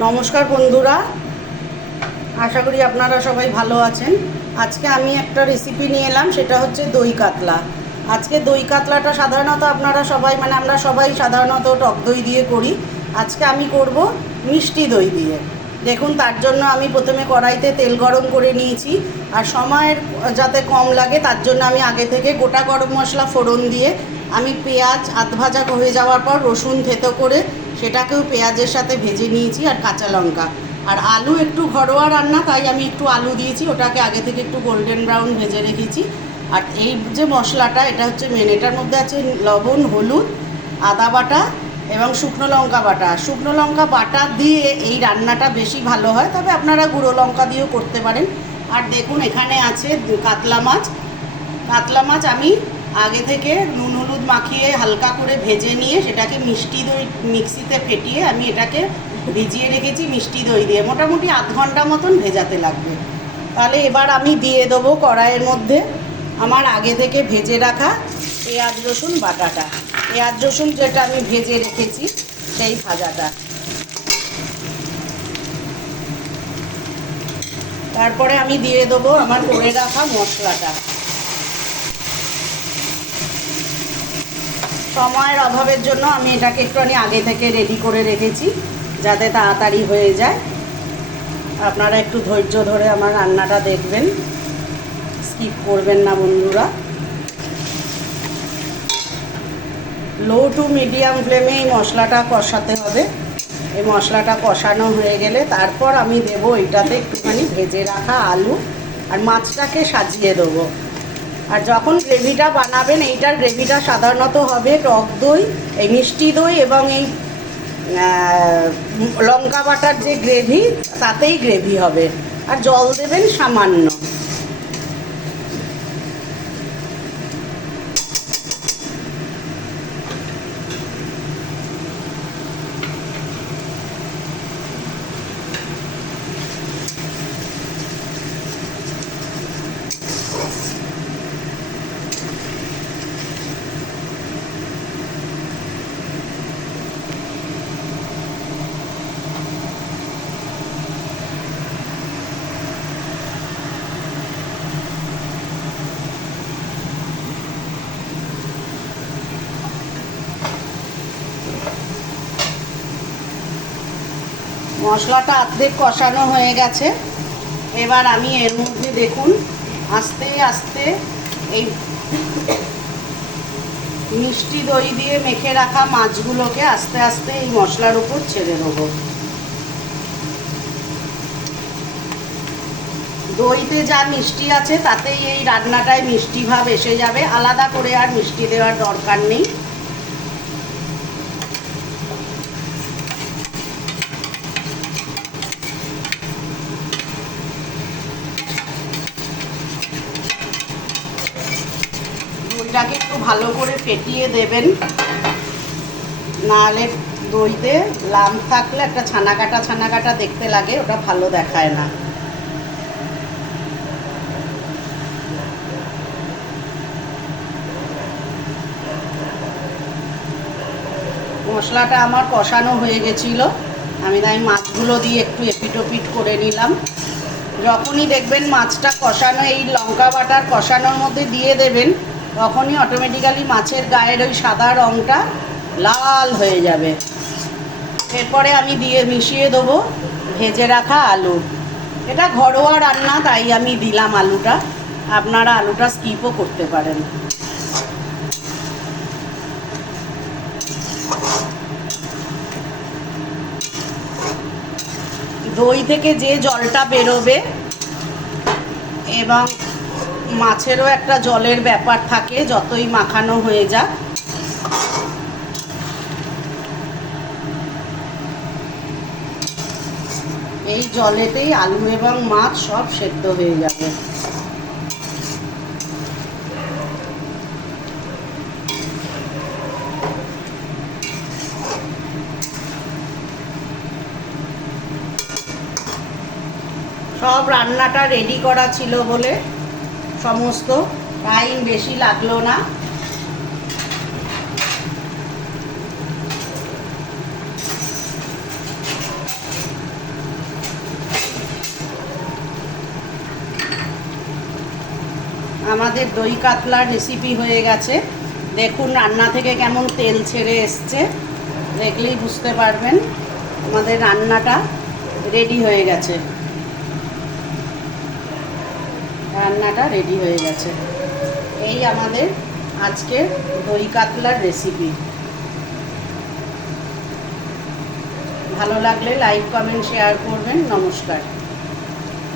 নমস্কার বন্ধুরা, আশা করি আপনারা সবাই ভালো আছেন। আজকে আমি একটা রেসিপি নিয়ে এলাম, সেটা হচ্ছে দই কাতলা। আজকে দই কাতলাটা সাধারণত আমরা সবাই সাধারণত টক দই দিয়ে করি। আজকে আমি করব মিষ্টি দই দিয়ে। দেখুন, তার জন্য আমি প্রথমে কড়াইতে তেল গরম করে নিয়েছি। আর সময়ের যাতে কম লাগে তার জন্য আমি আগে থেকে গোটা গরম মশলা ফোড়ন দিয়ে আমি পেঁয়াজ আধ ভাজা হয়ে যাওয়ার পর রসুন থেতো করে সেটাকেও পেঁয়াজের সাথে ভেজে নিয়েছি, আর কাঁচা লঙ্কা আর আলু। একটু ঘরোয়া রান্না, তাই আমি একটু আলু দিয়েছি, ওটাকে আগে থেকে একটু গোল্ডেন ব্রাউন ভেজে রেখেছি। আর এই যে মশলাটা, এটা হচ্ছে মেন। এটার মধ্যে আছে লবণ, হলুদ, আদা বাটা এবং শুকনো লঙ্কা বাটা। শুকনো লঙ্কা বাটা দিয়ে এই রান্নাটা বেশি ভালো হয়, তবে আপনারা গুঁড়ো লঙ্কা দিয়েও করতে পারেন। আর দেখুন, এখানে আছে কাতলা মাছ। কাতলা মাছ আমি আগে থেকে নুন হলুদ মাখিয়ে হালকা করে ভেজে নিয়ে সেটাকে মিষ্টি দই মিক্সিতে ফেটিয়ে আমি এটাকে ভিজিয়ে রেখেছি মিষ্টি দই দিয়ে। মোটামুটি আধ ঘন্টা মতন ভেজাতে লাগবে। তাহলে এবার আমি দিয়ে দেবো কড়াইয়ের মধ্যে আমার আগে থেকে ভেজে রাখা পেঁয়াজ রসুন বাটাটা। পেঁয়াজ রসুন যেটা আমি ভেজে রেখেছি সেই ভাজাটা। তারপরে আমি দিয়ে দেবো আমার করে রাখা মশলাটা। সময়ের অভাবের জন্য আমি এটাকে একটুখানি আগে থেকে রেডি করে রেখেছি, যাতে তাড়াতাড়ি হয়ে যায়। আপনারা একটু ধৈর্য ধরে আমার রান্নাটা দেখবেন, স্কিপ করবেন না বন্ধুরা। লো টু মিডিয়াম ফ্লেমে এই মশলাটা কষাতে হবে। এই মশলাটা কষানো হয়ে গেলে তারপর আমি দেবো এটাতে একটুখানি ভেজে রাখা আলু, আর মাছটাকে সাজিয়ে দেবো। আর যখন গ্রেভিটা বানাবেন, এইটার গ্রেভিটা সাধারণত হবে টক দই, এই মিষ্টি দই এবং এই লঙ্কা বাটার যে গ্রেভি, তাতেই গ্রেভি হবে। আর জল দেবেন সামান্য। মশলাটা অর্ধেক কষানো হয়ে গেছে। এবার আমি এর মধ্যে দেখুন আস্তে আস্তে এই মিষ্টি দই দিয়ে মেখে রাখা মাছগুলোকে আস্তে আস্তে এই মশলার উপর ছেড়ে দেবো। দইতে যা মিষ্টি আছে তাতেই এই রান্নাটায় মিষ্টি ভাব এসে যাবে, আলাদা করে আর মিষ্টি দেওয়ার দরকার নেই। দইটাকে একটু ভালো করে ফেটিয়ে দেবেন, নাহলে দইতে লাম থাকলে একটা ছানা কাটা দেখতে লাগে, ওটা ভালো দেখায় না। মশলাটা আমার কষানো হয়ে গেছিলো, আমি তাই মাছগুলো দিয়ে একটু এপিটোপিট করে নিলাম। যখনই দেখবেন মাছটা কষানো, এই লঙ্কা বাটার কষানোর মধ্যে দিয়ে দেবেন, তখনই অটোমেটিক্যালি মাছের গায়ের ওই সাদা রঙটা লাল হয়ে যাবে। এরপরে আমি মিশিয়ে দেবো ভেজে রাখা আলু। এটা ঘরোয়া রান্না, তাই আমি দিলাম আলুটা, আপনারা আলুটা স্কিপও করতে পারেন। দই থেকে যে জলটা বেরোবে, এবং মাছেরও একটা জলের ব্যাপার থাকে যতই মাখানো হয়ে যাক, এই জলেতেই আলু এবং মাছ সব সেদ্ধ হয়ে যাবে। সব রান্নাটা রেডি করা ছিল বলে সমস্ত টাইম বেশি লাগলো না। আমাদের দই কাতলার রেসিপি হয়ে গেছে। দেখুন রান্না থেকে কেমন তেল ছেড়ে এসছে, দেখলেই বুঝতে পারবেন আমাদের রান্নাটা রেডি হয়ে গেছে। রান্নাটা রেডি হয়ে গেছে। এই আমাদের আজকের দই কাতলার রেসিপি। ভালো লাগলে লাইক কমেন্ট শেয়ার করবেন। নমস্কার।